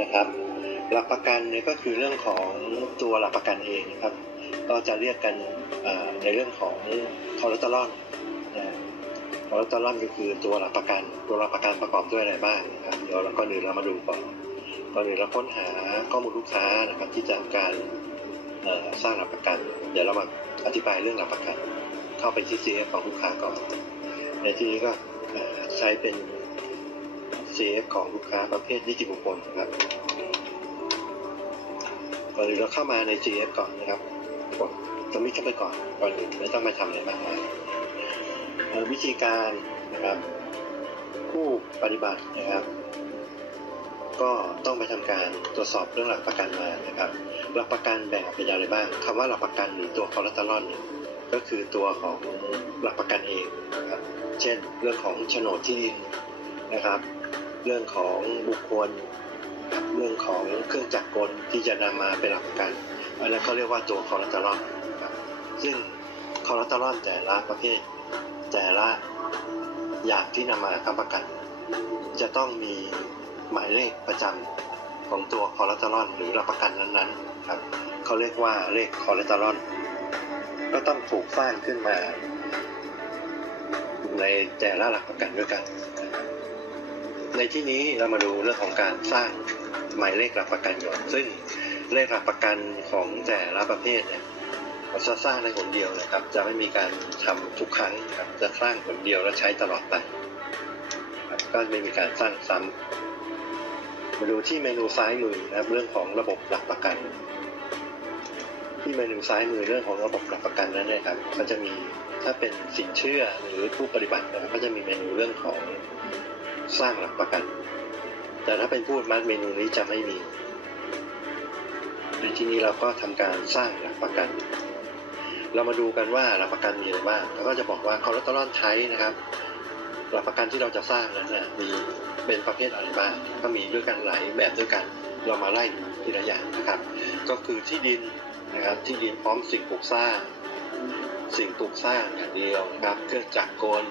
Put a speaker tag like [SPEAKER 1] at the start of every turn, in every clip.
[SPEAKER 1] นะครับ หลักประกันเนี่ยก็คือเรื่องของตัวหลักประกันเองนะครับ ก็จะเรียกกันในเรื่องของคอเลสเตอรอลคอเลสเตอรอลก็คือตัวหลักประกัน ตัวหลักประกันประกอบด้วยอะไรบ้างนะครับเดี๋ยวเราก็อื่นเรามาดูก่อนก่อนอื่นเราค้นหาข้อมูลลูกค้านะครับที่จะทำการสร้างหลักประกัน เดี๋ยวเรามาอธิบายเรื่องหลักประกัน เข้าไปที่ CF ของลูกค้าก่อน ในที่นี้ก็ใช้เป็น CF ของลูกค้าประเภทนิติบุคคลนะครับก่อนอื่นเราเข้ามาใน CF ก่อนนะครับกดสมิตเข้าไปก่อนก่อนอื่นไม่ต้องไปทำอะไรมากมายวิธีการนะครับ ผู้ปฏิบัตินะครับ ก็ต้องไปทำการตรวจสอบเรื่องหลักประกันมานะครับหลักประกันแบ่งออกเป็นอย่างไรบ้างคำว่าหลักประกันหรือตัวคอเลสเตอรอลเนี่ยก็คือตัวของหลักประกันเองนะครับเช่นเรื่องของโฉนดที่ดินนะครับ เรื่องของบุคคลนะครับเรื่องของเครื่องจักรกลที่จะนำมาเป็นหลักประกันอันนั้นเขาเรียกว่าตัวคอเลสเตอรอลนซึ่งคอเลสเตอรอลแต่ละประเภท แต่ละอย่างที่นำมาค้ำประกัน จะต้องมีหมายเลขประจำของตัวคอเลสเตอรอลหรือหลักประกันนั้นๆครับเขาเรียกว่าเลขคอเลสเตอรอลก็ต้องถูกสร้างขึ้นมา ในแต่ละหลักประกันด้วยกัน ในที่นี้เรามาดูเรื่องของการสร้างหมายเลขหลักประกันก่อนซึ่งเลขหลักประกันของแต่ละประเภทเนี่ยเราจะสร้างในหนเดียวนะครับ จะไม่มีการทำทุกครั้งครับจะสร้างหนเดียวแล้วใช้ตลอดไปก็ไม่มีการสร้างซ้ำมาดูที่เมนูซ้ายมือนะครับ เรื่องของระบบหลักประกัน ที่เมนูซ้ายมือเรื่องของระบบหลักประกันนั้นนยครับก็จะมีถ้าเป็นสินเชื่อหรือผู้ปฏิบัตินะครับก็จะมีเมนูเรื่องของ สร้างหลักประกัน แต่ถ้าเป็นผู้มัดเมนูนี้จะไม่มี ในที่นี้เราก็ทำการสร้างหลักประกัน เรามาดูกันว่าหลักประกันมีอะไรบ้างแล้วก็จะบอกว่าคอเลสเตอรอลไทนะครับ หลักประกันที่เราจะสร้างนั้นนะมีเป็นประเภทอะไรบ้าง ก็มีด้วยกันหลายแบบด้วยกัน เรามาไล่ดูทีละอย่างนะครับ ก็คือที่ดินนะครับ ที่ดินพร้อมสิ่งปลูกสร้าง สิ่งปลูกสร้างอย่างเดียวนะครับ เครื่องจักรกล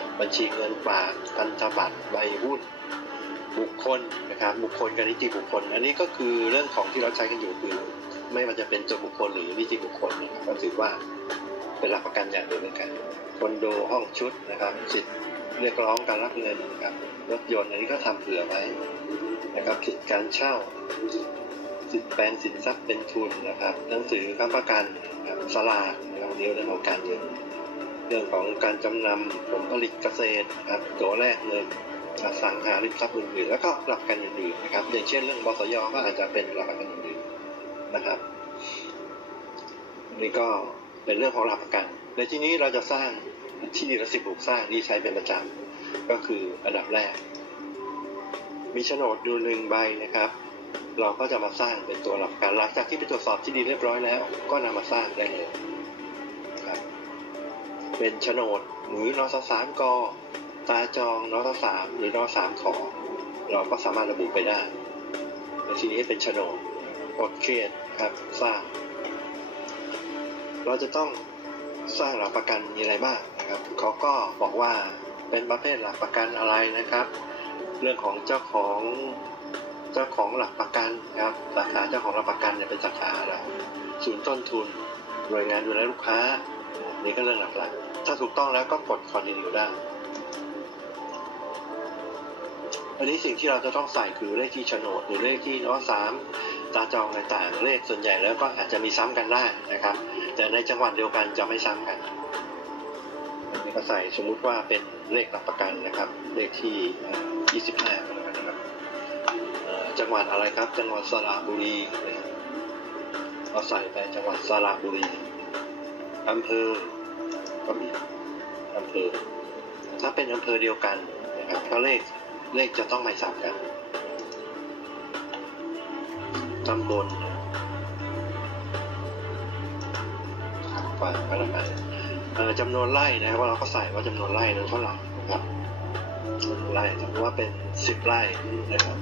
[SPEAKER 1] บบัญชีเงินฝากพันธบัตรใบหุ้น บุคคลนะครับบุคคลกับนิติบุคคล อันนี้ก็คือเรื่องของที่เราใช้กันอยู่คือไม่ว่าจะเป็นตัวบุคคลหรือนิติบุคคลนะครับก็ถือว่าเป็นหลักประกันอย่างเดียวกันคอนโดห้องชุดนะครับสิทธิ์เรียกร้องการรับเงินนะครับรถยนต์อันนี้ก็ทำเผื่อไว้นะครับสิทธิการเช่าสิทธิแปลงสินทรัพย์เป็นทุนนะครับหนังสือค้ำประกันสลากนะครับเดียวเรื่องของการเงิน เรื่องของการจำนำผลผลิตเกษตรครับตัวแรกเงินอสังหาริมทรัพย์อื่นๆแล้วก็หลักกันอื่นๆนะครับ อย่างเช่นเรื่องบสยก็อาจจะเป็นหลักกันอื่นๆนะครับนี่ก็เป็นเรื่องของหลักประกันในที่นี้เราจะสร้างที่ดินและสิทธิปลูกสร้างที่ใช้เป็นประจำก็คืออันดับแรก มีโฉนดดูหนึ่งใบนะครับ เราก็จะมาสร้างเป็นตัวหลักกันหลังจากที่ไปตรวจสอบที่ดินเรียบร้อยแล้ว ก็นำมาสร้างได้เลย เป็นโฉนดหรือนสสามกตาจองนสสามหรือนสามขอ เราก็สามารถระบุไปได้ในที่นี้เป็นโฉนดกดเครียดครับสร้าง เราจะต้องสร้างหลักประกันมีอะไรบ้างนะครับเขาก็บอกว่าเป็นประเภทหลักประกันอะไรนะครับ เรื่องของเจ้าของเจ้าของหลักประกันนะครับสาขาเจ้าของหลักประกันเนี่ยเป็นสาขาอะไรศูนย์ต้นทุนหน่วยงานดูแลลูกค้านี่ก็เรื่องหลักๆ ถ้าถูกต้องแล้วก็กด continue ได้ อันนี้สิ่งที่เราจะต้องใส่คือเลขที่โฉนดหรือเลขที่น้อสามตาจองต่างๆ เลขส่วนใหญ่แล้วก็อาจจะมีซ้ำกันได้นะครับ แต่ในจังหวัดเดียวกันจะไม่ซ้ำกันอันนี้ก็ใส่สมมุติว่าเป็นเลขหลักประกันนะครับ เลขที่ 25ก็แล้วกันนะครับจังหวัดอะไรครับ จังหวัดสระบุรีเราใส่ไปจังหวัดสระบุรีอำเภอ ก็มีอำเภอ ถ้าเป็นอำเภอเดียวกันนะครับก็เลขเลขจะต้องไม่ซ้ำกันตำบลกว้างก็แล้วกันจำนวนไร่นะครับว่าเราก็ใส่ว่าจำนวนไร่นั้นเท่าไหร่นะครับจำนวนไร่สมมติว่าเป็นสิบไร่นะครับ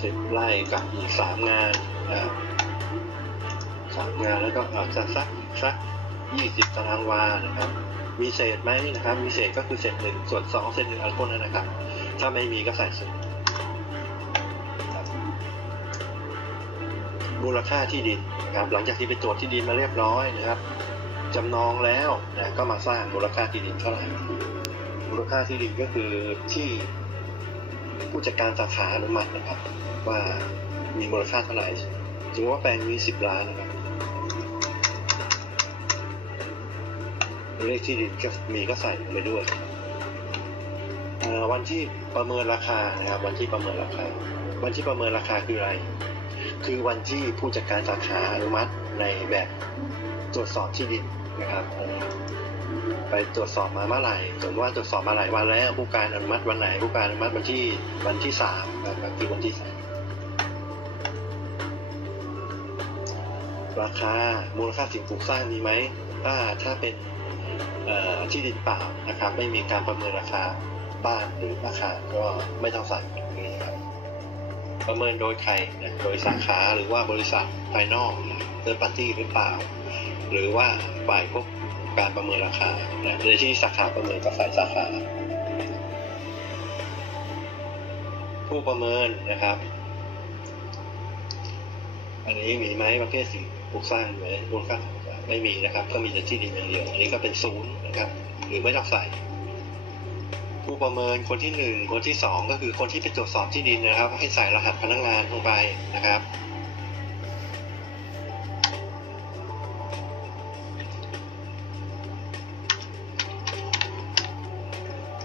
[SPEAKER 1] สิบไร่กับอีกสามงานนะสามงานแล้วก็อาจจะสักสัก ยี่สิบตารางวานะครับ มีเศษไหมนะครับ มีเศษก็คือเศษหนึ่งส่วนสองเศษหนึ่งอะไรพวกนั้นนะครับ ถ้าไม่มีก็ใส่ศูนย์ครับมูลค่าที่ดินนะครับ หลังจากที่ไปตรวจที่ดินมาเรียบร้อยนะครับจำนองแล้วนะก็มาสร้างมูลค่าที่ดินเท่าไหร่ มูลค่าที่ดินก็คือที่ผู้จัดการสาขาอนุมัตินะครับ ว่ามีมูลค่าเท่าไหร่สมมติว่าแปลงนี้สิบล้านนะครับ เลขที่ดินก็มีก็ใส่ลงไปด้วยวันที่ประเมินราคานะครับวันที่ประเมินราคา วันที่ประเมินราคาคืออะไร คือวันที่ผู้จัดการสาขาอนุมัติในแบบตรวจสอบที่ดินนะครับไปตรวจสอบมาเมื่อไหร่สมมติว่าตรวจสอบมาหลายวันแล้วผู้การอนุมัติวันไหนผู้การอนุมัติวันที่วันที่สามนะครับคือวันที่สามราคามูลค่าสิ่งปลูกสร้างมีไหมถ้าถ้าเป็น ที่ดินเปล่านะครับ ไม่มีการประเมินราคาบ้านหรืออาคารก็ไม่ต้องใส่ตรงนี้ครับประเมินโดยใครนะโดยสาขาหรือว่าบริษัทภายนอกเ h อร์ปาร์ตี้หรือเปล่า หรือว่าฝ่ายพวกการประเมินราคานะในที่สาขาประเมินก็ฝ่ายสาขา ผู้ประเมินนะครับ อันนี้มีไหมประเภทสิ่งปลูกสร้างไหมมูลค่า ไม่มีนะครับ ก็มีแต่ที่ดินอย่างเดียว อันนี้ก็เป็นศูนย์นะครับ หรือไม่ต้องใส่ ผู้ประเมินคนที่หนึ่งคนที่สองก็คือคนที่ไปตรวจสอบที่ดินนะครับ ให้ใส่รหัสพนักงานลงไปนะครับ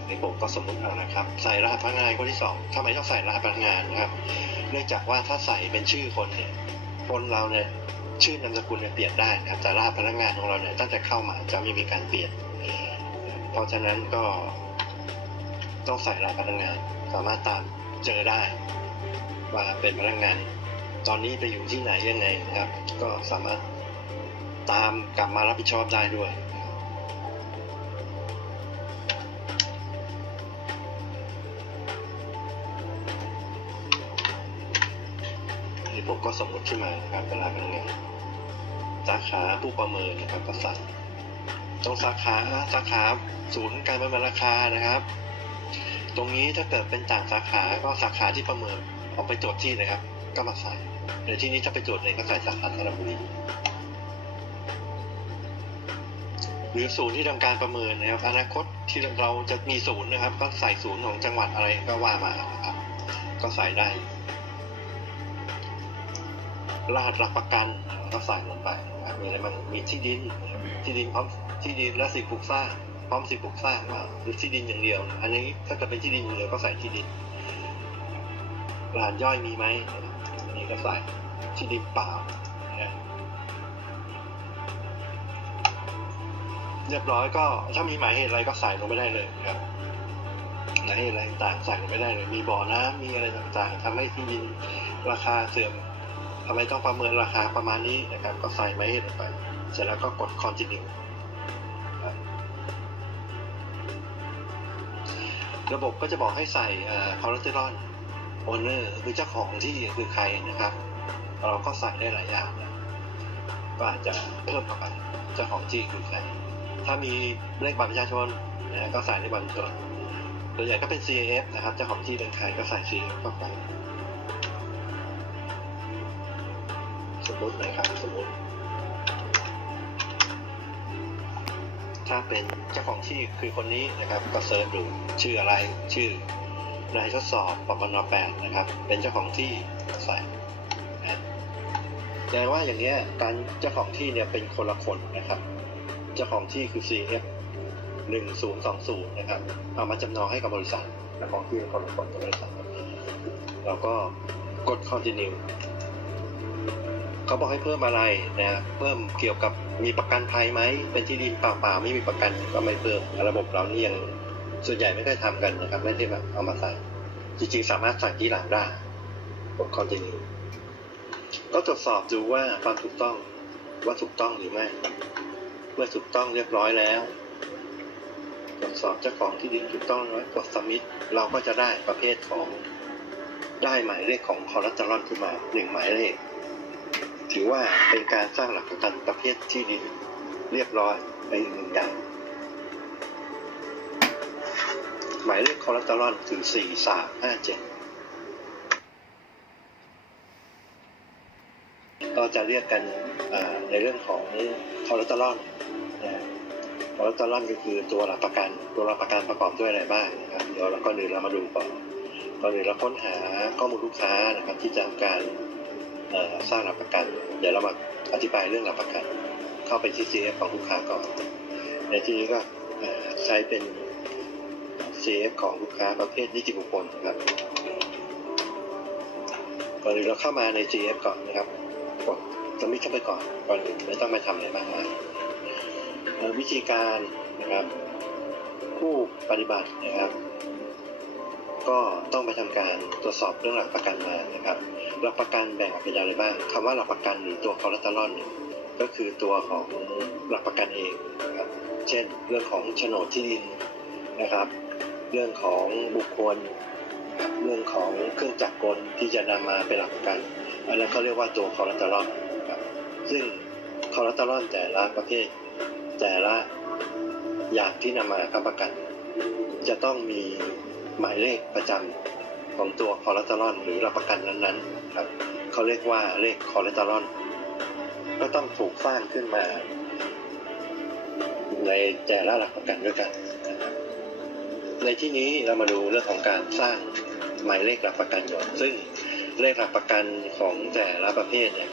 [SPEAKER 1] นี่ผมก็สมมติเอานะครับ ใส่รหัสพนักงานคนที่สองทำไมต้องใส่รหัสพนักงานนะครับ เนื่องจากว่าถ้าใส่เป็นชื่อคนเนี่ยคนเราเนี่ย ชื่อนามสกุลเนี่ยเปลี่ยนได้นะครับแต่รหัสพนักงานของเราเนี่ยตั้งแต่เข้ามาจะไม่มีการเปลี่ยน เพราะฉะนั้นก็ต้องใส่รหัสพนักงานสามารถตามเจอได้ว่าเป็นพนักงาน ตอนนี้ไปอยู่ที่ไหนยังไงนะครับ ก็สามารถตามกลับมารับผิดชอบได้ด้วย ผมก็สมมติขึ้นมานะครับเวลาพนังานสาขาผู้ประเมินนะครับก็ใส่ตรงสาขาสาขาศูนย์การประเมินราคานะครับ ตรงนี้ถ้าเกิดเป็นต่างสาขาก็สาขาที่ประเมินออกไปตรวจที่นะครับ ก็มาใส่ในที่นี้ถ้าไปตรวจเองก็ใส่สาขาสระบุรีหรือศูนย์ที่ทำการประเมินนะครับ อนาคตที่เราจะมีศูนย์นะครับ ก็ใส่ศูนย์ของจังหวัดอะไรก็ว่ามานะครับ ก็ใส่ได้ รหัสหลักประกันก็ใส่ลงไปมีอะไรบ้างมีที่ดินที่ดินพร้อมที่ดินและสิ่งปลูกสร้างพร้อมสิ่งปลูกสร้างมาหรือที่ดินอย่างเดียว อันนี้ถ้าเกิดเป็นที่ดินอย่างเดียวก็ใส่ที่ดินรหัสย่อยมีไหมอันนี้ก็ใส่ที่ดินเปล่าเรียบร้อยก็ถ้ามีหมายเหตุอะไรก็ใส่ลงไปได้เลยนะครับหมายเหตุอะไรต่างใส่ลงไปได้เลย มีบ่อน้ำมีอะไรต่างๆทำให้ที่ดินราคาเสื่อม ทำไมต้องประเมินราคาประมาณนี้นะครับ ก็ใส่หมายเหตุลงไป เสร็จแล้วก็กด continue ระบบก็จะบอกให้ใส่คอเลสเตอรอลโอเนอร์คือเจ้าของที่คือใครนะครับ เราก็ใส่ได้หลายอย่างนะก็อาจจะเพิ่มเข้าไปเจ้าของที่คือใคร ถ้ามีเลขบัตรประชาชนนะก็ใส่เลขบัตรประชาชนส่วนใหญ่ก็เป็น CAF นะครับเจ้าของที่เป็นใครก็ใส่ CAF เข้าไป มมตินะครับ สมมติ ถ้าเป็นเจ้าของที่คือคนนี้นะครับ ก็เซิร์ชดูชื่ออะไรชื่อนายทดสอบปปนแปดนะครับ เป็นเจ้าของที่ใส่นะแต่ว่าอย่างเงี้ยการเจ้าของที่เนี่ยเป็นคนละคนนะครับ เจ้าของที่คือ CF หนึ่งศูนย์สองศูนย์นะครับเอามาจำนองให้กับบริษัทเจ้าของที่เป็นคนละคนกับบริษัทเราก็กด continue เขาบอกให้เพิ่มอะไรนะเพิ่มเกี่ยวกับมีประกันภัยไหมเป็นที่ดินเปล่าๆไม่มีประกันก็ไม่เพิ่มระบบเรานี่ยังส่วนใหญ่ไม่ได้ทำกันนะครับ ไม่ได้แบบเอามาใส่จริงๆ สามารถใส่ที่หลังได้กด continue ก็ตรวจสอบดูว่าความถูกต้องว่าถูกต้องหรือไม่ เมื่อถูกต้องเรียบร้อยแล้วตรวจสอบเจ้าของที่ดินถูกต้องแล้วกด submit เราก็จะได้ประเภทของได้หมายเลขของคอรัตลอนขึ้นมาหนึ่งหมายเลข ถือว่าเป็นการสร้างหลักประกันประเภทที่ดินเรียบร้อยในอีกหนึ่งอย่างหมายเลขคอรัตลอนคือสี่สามห้าเจ็จะเรียกกันในเรื่องของคอเลสเตอรอลนคอเลสเตอรอลก็คือตัวหลักประกัน ตัวหลักประกันประกอบด้วยอะไรบ้างนะครับ เดี๋ยวเราก็อื่นเรามาดูก่อนก่อนอื่นเราค้นหาข้อมูลลูกค้านะครับที่จะทำการ สร้างหลักประกัน เดี๋ยวเรามาอธิบายเรื่องหลักประกัน เข้าไปที่ CF ของลูกค้าก่อน ในที่นี้ก็ใช้เป็น CF ของลูกค้าประเภทนิติบุคคลนะครับก่อนอื่นเราเข้ามาใน CF ก่อนนะครับกดสมิธเข้าไปก่อนก่อนอื่นไม่ต้องไปทำอะไรมากมายวิธีการนะครับ ผู้ปฏิบัตินะครับ ก็ต้องไปทำการตรวจสอบเรื่องหลักประกันมานะครับ หลักประกันแบ่งออกเป็นอะไรบ้างคำว่าหลักประกันหรือตัวคอเลสเตอรอลเนี่ยก็คือตัวของหลักประกันเองนะครับเช่น เรื่องของโฉนดที่ดินนะครับ เรื่องของบุคคล เรื่องของเครื่องจักรกลที่จะนำมาเป็นหลักประกันอันนั้นเขาเรียกว่าตัวคอเลสเตอรอลครับซึ่งคอเลสเตอรอลแต่ละประเภทแต่ละอย่างที่นำมาค้ำประกัน จะต้องมีหมายเลขประจำ ของตัวคอเลสเตอรอลหรือหลักประกันนั้นๆครับเขาเรียกว่าเลขคอเลสเตอรอลก็ต้องถูกสร้างขึ้นมา ในแต่ละหลักประกันด้วยกันนะครับในที่นี้เรามาดูเรื่องของการสร้างหมายเลขหลักประกันก่อนซึ่งเลขหลักประกันของแต่ละประเภทเนี่ย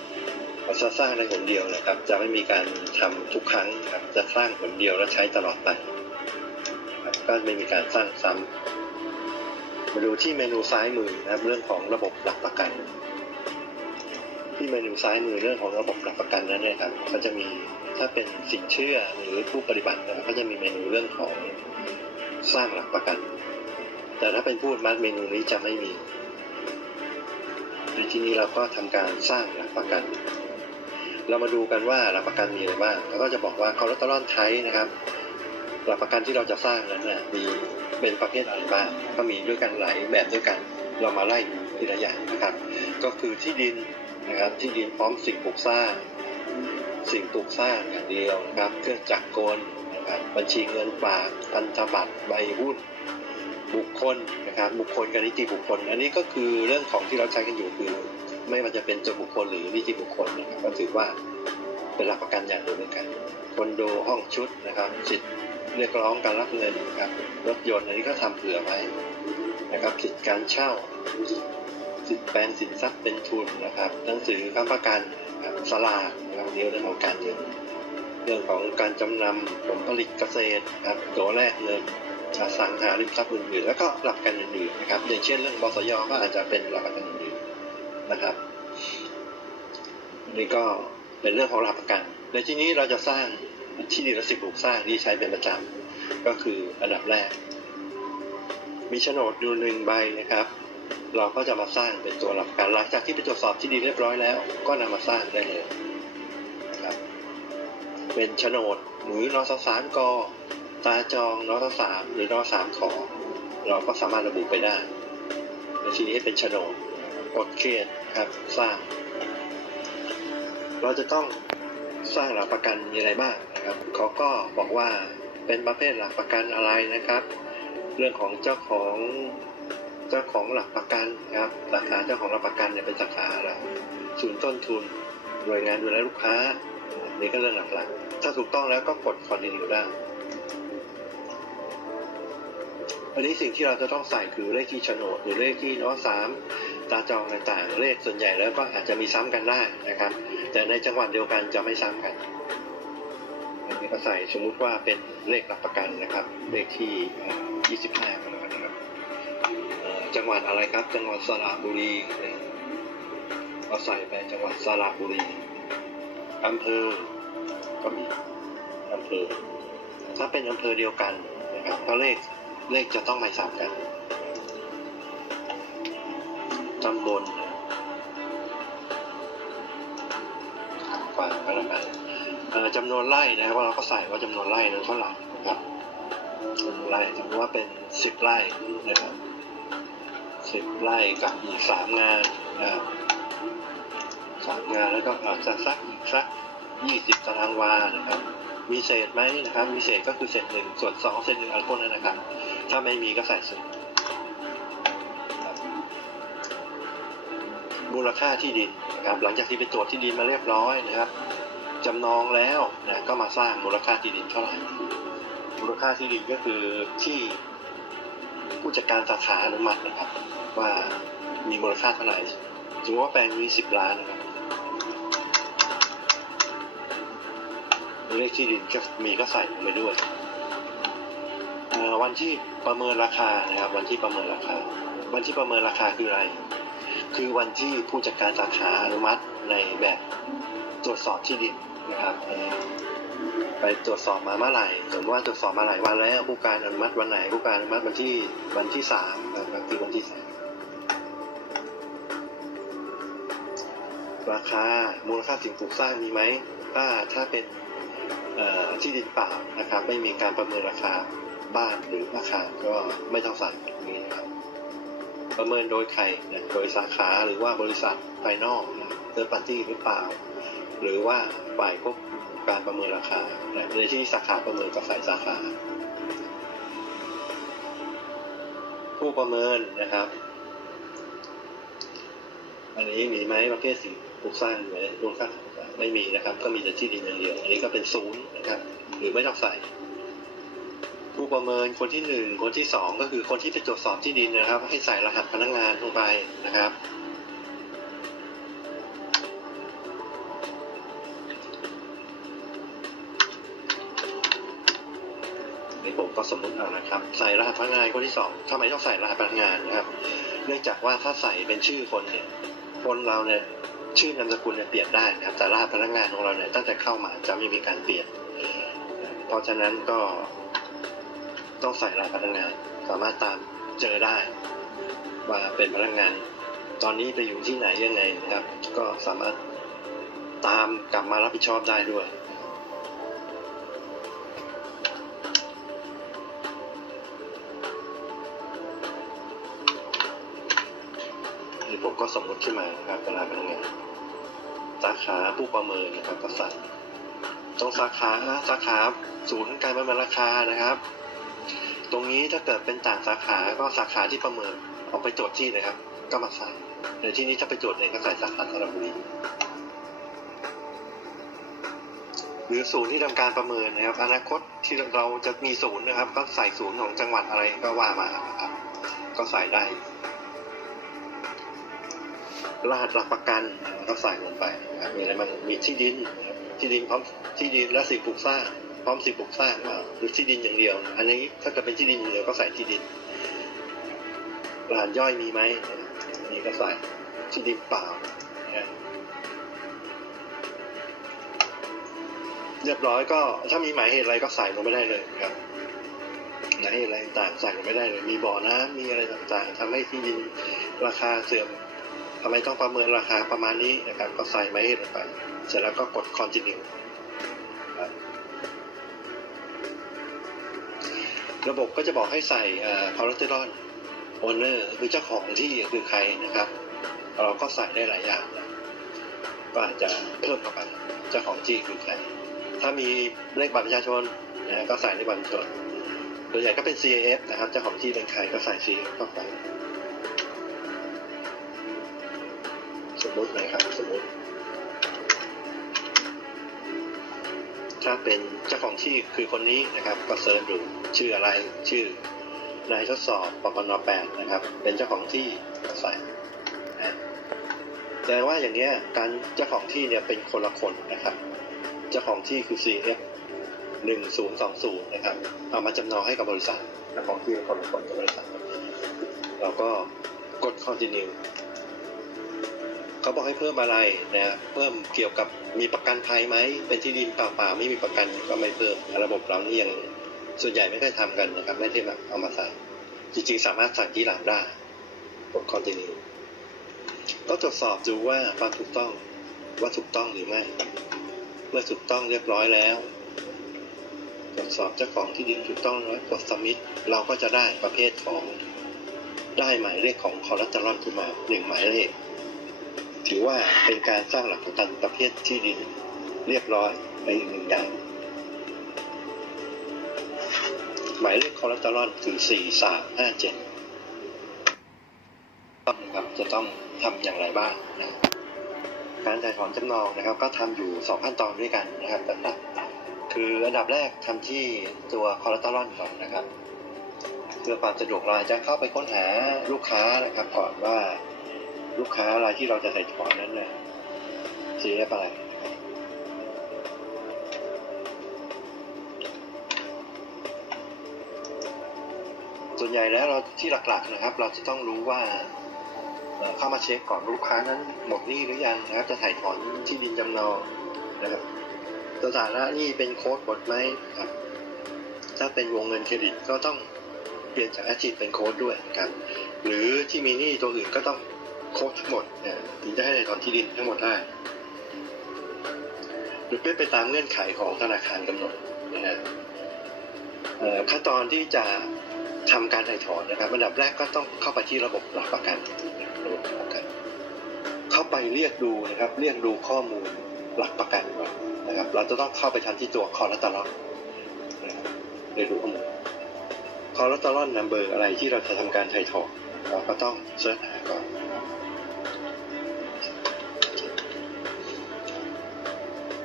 [SPEAKER 1] เราจะสร้างในหนเดียวนะครับ จะไม่มีการทำทุกครั้งครับจะสร้างหนเดียวแล้วใช้ตลอดไปก็ไม่มีการสร้างซ้ำ มาดูที่เมนูซ้ายมือนะครับเรื่องของระบบหลักประกัน ที่เมนูซ้ายมือเรื่องของระบบหลักประกันนั้นเนยครับก็จะมีถ้าเป็นสินเชื่อหรือผู้ปฏิบัตินะครับก็จะมีเมนูเรื่องของสร้างหลักประกัน แต่ถ้าเป็นพูดมัดเมนูนี้จะไม่มีในที่นี้เราก็ทำการสร้างหลักประกัน เรามาดูกันว่าหลักประกันมีอะไรบ้างแล้วก็จะบอกว่าคอเลสเตอรอลไทนะครับ หลักประกันที่เราจะสร้างนั้นนะมีเป็นประเภทอะไรบ้างก็มีด้วยกันหลายแบบด้วยกัน เรามาไล่ทีละอย่างนะครับ ก็คือที่ดินนะครับที่ดินพร้อมสิ่งปลูกสร้าง สิ่งปลูกสร้างอย่างเดียวนะครับเครื่องจักรกลนะครับบัญชีเงินฝากพันธบัตรใบหุ้น บุคคลนะครับบุคคลกับนิติบุคคล อันนี้ก็คือเรื่องของที่เราใช้กันอยู่คือ ไม่ว่าจะเป็นตัวบุคคลหรือนิติบุคคลนะครับก็ถือว่า เป็นหลักประกันอย่างหนึ่งเหมือนกันคอนโดห้องชุดนะครับสิทธิ์เรียกร้องการรับเงินนะครับรถยนต์อันนี้ก็ทำเผื่อไว้นะครับสิทธิ์การเช่า สิทธิ์แปลงสินทรัพย์เป็นทุนนะครับ หนังสือค้ำประกันสลากนะครับเรื่องของการเงินเรื่องของการจำนำผลผลิตเกษตรนะครับตัวแรกเงินอสังหาริมทรัพย์อื่นๆแล้วก็หลักกันอื่นๆนะครับ อย่างเช่นเรื่องบสยก็อาจจะเป็นหลักประกันอื่นๆนะครับนี่ก็ เป็นเรื่องของหลักประกัน ในที่นี้เราจะสร้างที่ดินและสิ่งปลูกสร้างที่ใช้เป็นประจำก็คืออันดับแรก มีโฉนดอยู่หนึ่งใบนะครับ เราก็จะมาสร้างเป็นตัวหลักประกันหลังจากที่ไปตรวจสอบที่ดินเรียบร้อยแล้ว ก็นำมาสร้างได้เลยนะครับเป็นโฉนดหรือนสสามกตาจองนอสสามหรือนอสามขอเราก็สามารถระบุไปได้ในที่นี้เป็นโฉนดกดเครียดครับสร้าง เราจะต้องสร้างหลักประกันมีอะไรบ้างนะครับเขาก็บอกว่าเป็นประเภทหลักประกันอะไรนะครับ เรื่องของเจ้าของเจ้าของหลักประกันนะครับสาขาเจ้าของหลักประกันเนี่ยเป็นสาขาอะไรศูนย์ต้นทุนหน่วยงานดูแลลูกค้านี่ก็เรื่องหลักๆ ถ้าถูกต้องแล้วก็กด continue ได้อันนี้สิ่งที่เราจะต้องใส่คือเลขที่โฉนดหรือเลขที่น้อสาม ตาจองต่างๆ เลขส่วนใหญ่แล้วก็อาจจะมีซ้ำกันได้นะครับ แต่ในจังหวัดเดียวกันจะไม่ซ้ำกันอันนี้ก็ใส่สมมุติว่าเป็นเลขหลักประกันนะครับ เลขที่เอ่อ25ก็แล้วกันนะครับจังหวัดอะไรครับ จังหวัดสระบุรีก็ใส่ไปจังหวัดสระบุรีอำเภอก็มีอำเภอถ้าเป็นอำเภอเดียวกันนะครับก็เลขเลขจะต้องไม่ซ้ำกัน ตำบลกว่าก็แล้วกันจำนวนไร่นะครับเราก็ใส่ว่าจำนวนไร่นั้นเท่าไหร่นะครับจำนวนไร่สมมติว่าเป็นสิบไร่นะครับสิบไร่กับอีกสามงานนะครับสามงานแล้วก็อาจจะสักอีกสักยี่สิบตารางวานะครับ มีเศษไหมนะครับ มีเศษก็คือเศษหนึ่งส่วนสองเศษหนึ่งอันพวกนั้นนะครับ ถ้าไม่มีก็ใส่ศูน มูลค่าที่ดินนะครับหลังจากที่ไปตรวจที่ดินมาเรียบร้อยนะครับจำนองแล้วนะก็มาสร้างมูลค่าที่ดินเท่าไหร่มูลค่าที่ดินก็คือที่ผู้จัดการสาขาอนุมัตินะครับ ว่ามีมูลค่าเท่าไหร่สมมติว่าแปลงมีสิบล้านนะครับเลขที่ดินก็มีก็ใส่ลงไปด้วยวันที่ประเมินราคานะครับ วันที่ประเมินราคา วันที่ประเมินราคาคืออะไร คือวันที่ผู้จัดการสาขาอนุมัติในแบบตรวจสอบที่ดินนะครับไปตรวจสอบมาเมื่อไหร่สมมติว่าตรวจสอบมาหลายวันแล้วผู้การอนุมัติวันไหนผู้การอนุมัติวันที่วันที่สามนะครับคือวันที่สามราคามูลค่าสิ่งปลูกสร้างมีไหมถ้าถ้าเป็นที่ดินเปล่านะครับ ไม่มีการประเมินราคาบ้านหรืออาคารก็ไม่ต้องใส่ตรงนี้นะครับ ประเมินโดยใครนะโดยสาขาหรือว่าบริษัทภายนอกเ h ิร์ปาร์ตี้หรือเปล่า หรือว่าฝ่ายควบคุมการประเมินราคานะในที่สาขาประเมินกับฝ่ายสาขา ผู้ประเมินนะครับ อันนี้มีไหมประเภทสิ่งปลูกสร้างอยู่ไหมมูลค่าไม่มีนะครับ ก็มีแต่ที่ดินอย่างเดียว อันนี้ก็เป็นศูนย์นะครับ หรือไม่ต้องใส่ ผู้ประเมินคนที่หนึ่งคนที่สองก็คือคนที่ไปตรวจสอบที่ดินนะครับ ให้ใส่รหัสพนักงานลงไปนะครับนี่ผมก็สมมติเอานะครับ ใส่รหัสพนักงานคนที่สองทำไมต้องใส่รหัสพนักงานนะครับ เนื่องจากว่าถ้าใส่เป็นชื่อคนเนี่ยคนเราเนี่ยชื่อนามสกุลเนี่ยเปลี่ยนได้นะครับแต่รหัสพนักงานของเราเนี่ยตั้งแต่เข้ามาจะไม่มีการเปลี่ยน เพราะฉะนั้นก็ ต้องใส่รหัสพนักงาน สามารถตามเจอได้ ว่าเป็นพนักงาน ตอนนี้ไปอยู่ที่ไหนยังไงนะครับ ก็สามารถตามกลับมารับผิดชอบได้ด้วยนี่ผมก็สมมติขึ้นมานะครับเวลาพนักงานสาขาผู้ประเมินนะครับก็ใส่ตรงสาขาสาขาศูนย์การประเมินราคานะครับ ตรงนี้ถ้าเกิดเป็นต่างสาขาก็สาขาที่ประเมินเอาไปตรวจที่นะครับ ก็มาใส่ในที่นี้ถ้าไปตรวจเองก็ใส่สาขาสระบุรีหรือศูนย์ที่ทำการประเมินนะครับ อนาคตที่เราจะมีศูนย์นะครับ ก็ใส่ศูนย์ของจังหวัดอะไรก็ว่ามาครับ ก็ใส่ได้รหัสหลักประกันก็ใส่ลงไปนะครับมีอะไรบ้างมีที่ดินที่ดินพร้อมที่ดินและสิ่งปลูกสร้าง พร้อมสิ่งปลูกสร้างหรือที่ดินอย่างเดียว อันนี้ถ้าเกิดเป็นที่ดินอย่างเดียวก็ใส่ที่ดินรหัสย่อยมีไหมอันนี้ก็ใส่ที่ดินเปล่าเรียบร้อยก็ถ้ามีหมายเหตุอะไรก็ใส่ลงไม่ได้เลยนะครับหมายเหตุอะไรต่างใส่ลงไม่ได้เลย มีบ่อน้ำมีอะไรต่างๆทำให้ที่ดินราคาเสื่อมทำไมต้องประเมินราคาประมาณนี้นะครับ ก็ใส่ไม้ลงไป เสร็จแล้วก็กด continue ครับ ระบบก็จะบอกให้ใส่เอ่อ collateral owner คือเจ้าของที่คือใครนะครับ เราก็ใส่ได้หลายอย่างนะก็อาจจะเพิ่มเข้าไปเจ้าของที่คือใครถ้ามีเลขบัตรประชาชนนะก็ใส่เลขบัตรประชาชนส่วนใหญ่ก็เป็น CAF นะครับเจ้าของที่เป็นใครก็ใส่ CAF เข้าไปสมมตินะครับสมมติ เป็นเจ้าของที่คือคนนี้นะครับก็เซิร์ชดูชื่ออะไรชื่อนายทดสอบปปนแปดนะครับ เป็นเจ้าของที่ใส่แต่ว่าอย่างเนี้ยการเจ้าของที่เนี่ยเป็นคนละคนนะครับ เจ้าของที่คือ CF หนึ่งศูนย์สองศูนย์นะครับเอามาจำนองให้กับบริษัทเจ้าของที่เป็นคนละคนกับบริษัทเราก็กด continue เขาบอกให้เพิ่มอะไรนะเพิ่มเกี่ยวกับ มีประกันภัยไหมเป็นที่ดินเปล่าๆไม่มีประกันก็ไม่เพิ่มระบบเรานี่ยังส่วนใหญ่ไม่ค่อยทำกันนะครับ ไม่ได้แบบเอามาใส่จริงๆ สามารถสั่งที่หลังได้กด continue ก็ตรวจสอบดูว่าความถูกต้องว่าถูกต้องหรือไม่ เมื่อถูกต้องเรียบร้อยแล้วตรวจสอบเจ้าของที่ดินถูกต้องแล้วกด submit เราก็จะได้ประเภทของได้หมายเลขของ collateral ขึ้นมาหนึ่งหมายเลข ถือว่าเป็นการสร้างหลักประกันประเภทที่ดินเรียบร้อยไปอีกหนึ่งอย่างหมายเลขคอร์ตลอนคือสี่สามห้าเจ็ดนะครับจะต้องทำอย่างไรบ้างนะการถ่ายถอนจำนองนะครับ ก็ทำอยู่ 2 ขั้นตอนด้วยกันนะครับหลักคืออันดับแรกทำที่ตัวคอร์ตลอนก่อนนะครับเพื่อความสะดวกเราจะเข้าไปค้นหาลูกค้านะครับก่อนว่า ลูกค้ารายที่เราจะถ่ถอนนั้นเนี่ย CF อะไรนะครับส่วนใหญ่แล้วเราที่หลักๆนะครับ เราจะต้องรู้ว่าเข้ามาเช็คก่อนลูกค้านั้นหมดหนี้หรือยังนะครับ จะถ่ายถอนที่ดินจำนองนะครับสถานะนี้เป็นโค้ดหมดไหมครับ ถ้าเป็นวงเงินเครดิตก็ต้องเปลี่ยนจากแอคทีฟเป็นโค้ดด้วยครับ หรือที่มีหนี้ตัวอื่นก็ต้อง ค้ดทั้งหมดเนะถึงจะให้ถ่ถอนที่ดินทั้งหมดได้ หรือเป็นไปตามเงื่อนไขของธนาคารกำหนดนะฮะขั้นตอนที่จะทำการถ่ายถอนนะครับอันดับแรกก็ต้องเข้าไปที่ระบบหลักประกันระบบหลักประกัน เข้าไปเรียกดูนะครับ เรียกดูข้อมูลหลักประกันก่อนนะครับ เราจะต้องเข้าไปทำที่ตัวคอร์รัตลอนนะครับเรียกดูข้อมูลคอร์รัตลอนนัมเบอร์อะไรที่เราจะทำการถ่ายถอนเราก็ต้องเสิร์ชหาก่อน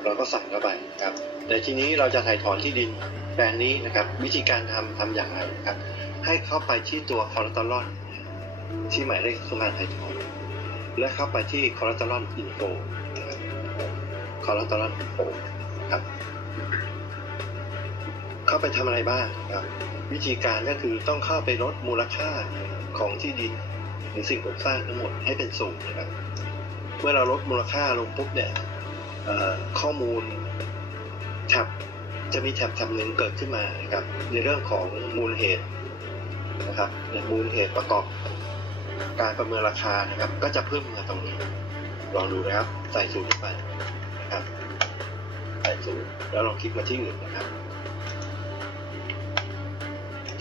[SPEAKER 1] เราก็สั่งเข้าไปครับแต่ทีนี้เราจะถ่ายถอนที่ดินแปลงนี้นะครับ วิธีการทำทำอย่างไรครับ ให้เข้าไปที่ตัวคอร์ตลอนที่หมายเลขสมาถ่ายถอนและเข้าไปที่คอร์ตลอนอินโฟคอร์ตลอนอินโฟครับ เข้าไปทำอะไรบ้างครับ วิธีการก็คือต้องเข้าไปลดมูลค่าของที่ดินหรือสิ่งปลูกสร้างทั้งหมดให้เป็นศูนย์นะครับ เมื่อเราลดมูลค่าลงปุ๊บเนี่ย ข้อมูลแท็บจะมีแท็บแท็บหนึ่งเกิดขึ้นมานะครับในเรื่องของมูลเหตุนะครับในมูลเหตุประกอบการประเมินราคานะครับ ก็จะเพิ่มมาตรงนี้ ลองดูนะครับ ใส่ศูนย์ไปนะครับใส่ศูนย์แล้วลองคลิกมาที่อื่นนะครับ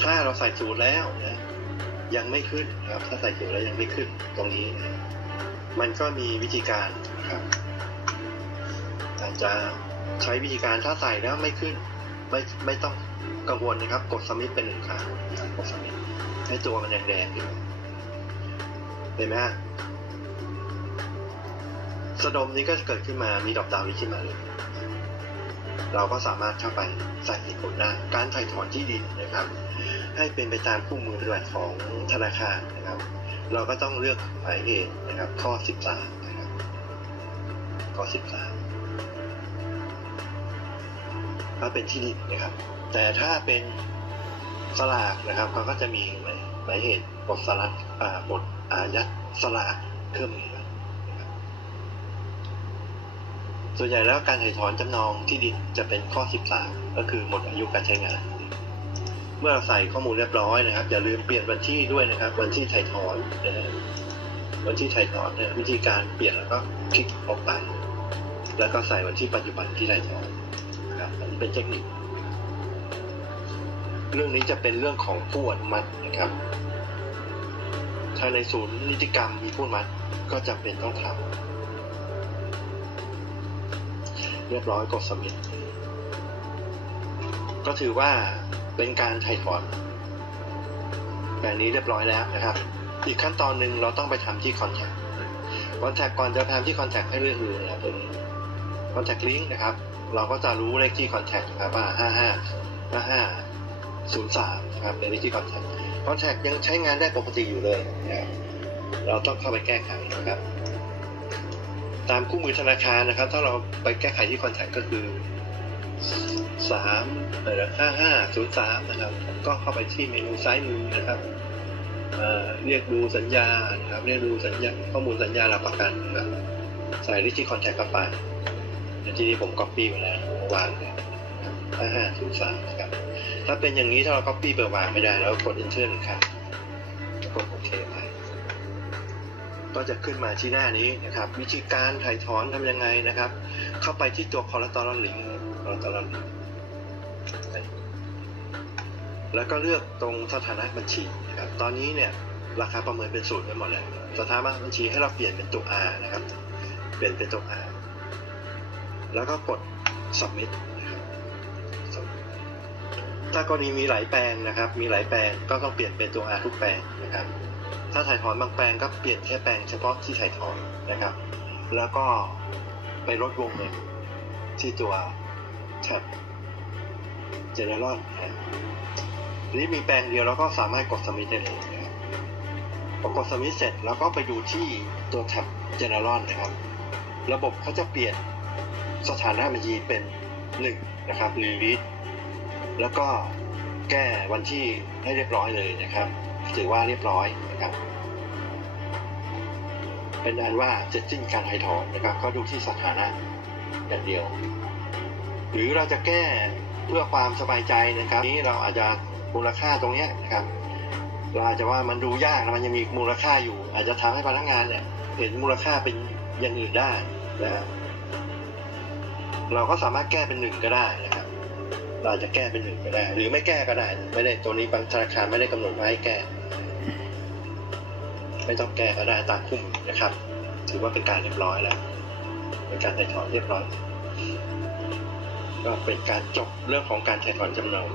[SPEAKER 1] ถ้าเราใส่ศูนย์แล้วนะยังไม่ขึ้นนะครับ ถ้าใส่ศูนย์แล้วยังไม่ขึ้นตรงนี้นะมันก็มีวิธีการนะครับ จะใช้วิธีการถ้าใส่แล้วไม่ขึ้น ไม่ไม่ต้องกังวลนะครับ กดสมิธเป็นหนึ่งครั้งนครับกดสมิธให้ตัวมันแดงๆขึ้นเห็นไหมฮะสะดมนี้ก็จะเกิดขึ้นมามีดอกดาวนี้ขึ้นมาเลย เราก็สามารถเข้าไปใส่เหตุผลได้การถ่ายถอนที่ดินนะครับ ให้เป็นไปตามคู่มือปฏิบัติของธนาคารนะครับ เราก็ต้องเลือกหมายเหตุนะครับ ข้อ 13 นะครับ ข้อ 13 ถ้าเป็นที่ดินนะครับ แต่ถ้าเป็นสลากนะครับเขาก็จะมีหมายเหตุบทสลักบทอายัดสลากเครื่องมือนะครับส่วนใหญ่แล้วการถ่ายถอนจำนองที่ดินจะเป็นข้อ 13 ก็คือหมดอายุการใช้งาน เมื่อเราใส่ข้อมูลเรียบร้อยนะครับ อย่าลืมเปลี่ยนวันที่ด้วยนะครับ วันที่ถ่ายถอนนะฮะวันที่ถ่ายถอนเนี่ยวิธีการเปลี่ยนแล้วก็คลิกออกไป แล้วก็ใส่วันที่ปัจจุบันที่ถ่ายถอน นะอันนี้เป็นเทคนิค เรื่องนี้จะเป็นเรื่องของผู้อนุมัตินะครับ ถ้าในศูนย์นิติกรรมมีผู้อนุมัติก็จำเป็นต้องทำเรียบร้อยกดสมิธก็ถือว่าเป็นการถ่ายถอนแบบนี้เรียบร้อยแล้วนะครับ อีกขั้นตอนหนึ่งเราต้องไปทำที่คอนแทคคอนแทคก่อนจะทำที่คอนแทคให้เลือกดูนะครับเป็น contact link นะครับ เราก็จะรู้เลขที่ contact นะครับว่า55 55 03นะครับเป็นเลขที่ contact contact ยังใช้งานได้ปกติอยู่เลยนะครับเราต้องเข้าไปแก้ไขนะครับ ตามคู่มือธนาคารนะครับ ถ้าเราไปแก้ไขที่ contact ก็คือ3เอ่อ55 03นะครับ ก็เข้าไปที่เมนูซ้ายมือนะครับเอ่อเรียกดูสัญญานะครับ เรียกดูสัญญาข้อมูลสัญญาหลักประกันนะครับใส่เลขที่ contact เข้าไป ในที่นี้ผม copy ไว้แล้ววางเลยห้าห้าศูนย์สามนะครับถ้าเป็นอย่างนี้ถ้าเรา copy ไปวางไม่ได้แล้วกด enter หนึ่งครั้งกดโอเคไปก็จะขึ้นมาที่หน้านี้นะครับ วิธีการถ่ายถอนทำยังไงนะครับ เข้าไปที่ตัว collateral link collateral link แล้วก็เลือกตรงสถานะบัญชีนะครับ ตอนนี้เนี่ยราคาประเมินเป็นศูนย์ไปหมดแล้วสถานะบัญชีให้เราเปลี่ยนเป็นตัว R นะครับ เปลี่ยนเป็นตัว R แล้วก็กด submit นะครับถ้ากรณีมีหลายแปลงนะครับ มีหลายแปลงก็ต้องเปลี่ยนเป็นตัว R ทุกแปลงนะครับ ถ้าถ่ายถอนบางแปลงก็เปลี่ยนแค่แปลงเฉพาะที่ถ่ายถอนนะครับ แล้วก็ไปลดวงเงินที่ตัวแท็บเจเนอเรลนะทีนี้มีแปลงเดียวเราก็สามารถกดสมิธได้เลยนะครับพอกดสมิธเสร็จแล้วก็ไปดูที่ตัวแท็บเจเนอเรลนะครับ ระบบเขาจะเปลี่ยน สถานะบัญชีเป็นหนึ่งนะครับรีลิสแล้วก็แก้วันที่ให้เรียบร้อยเลยนะครับ ถือว่าเรียบร้อยนะครับ เป็นอันว่าเสร็จสิ้นการถ่ถอนนะครับ ก็ดูที่สถานะอย่างเดียว หรือเราจะแก้เพื่อความสบายใจนะครับ นี้เราอาจจะมูลค่าตรงนี้นะครับ เราอาจจะว่ามันดูยากนะมันยังมีมูลค่าอยู่ อาจจะทำให้พนักงานเนี่ยเห็นมูลค่าเป็นอย่างอื่นได้นะฮะ เราก็สามารถแก้เป็นหนึ่งก็ได้นะครับ เราจะแก้เป็นหนึ่งก็ได้ หรือไม่แก้ก็ได้ ไม่ได้ตัวนี้บางธนาคารไม่ได้กำหนดมาให้แก้ ไม่ต้องแก้ก็ได้ตามคู่มือนะครับ ถือว่าเป็นการเรียบร้อยแล้ว เป็นการถ่ายถอนเรียบร้อย ก็เป็นการจบเรื่องของการถ่ายถอนจำนอง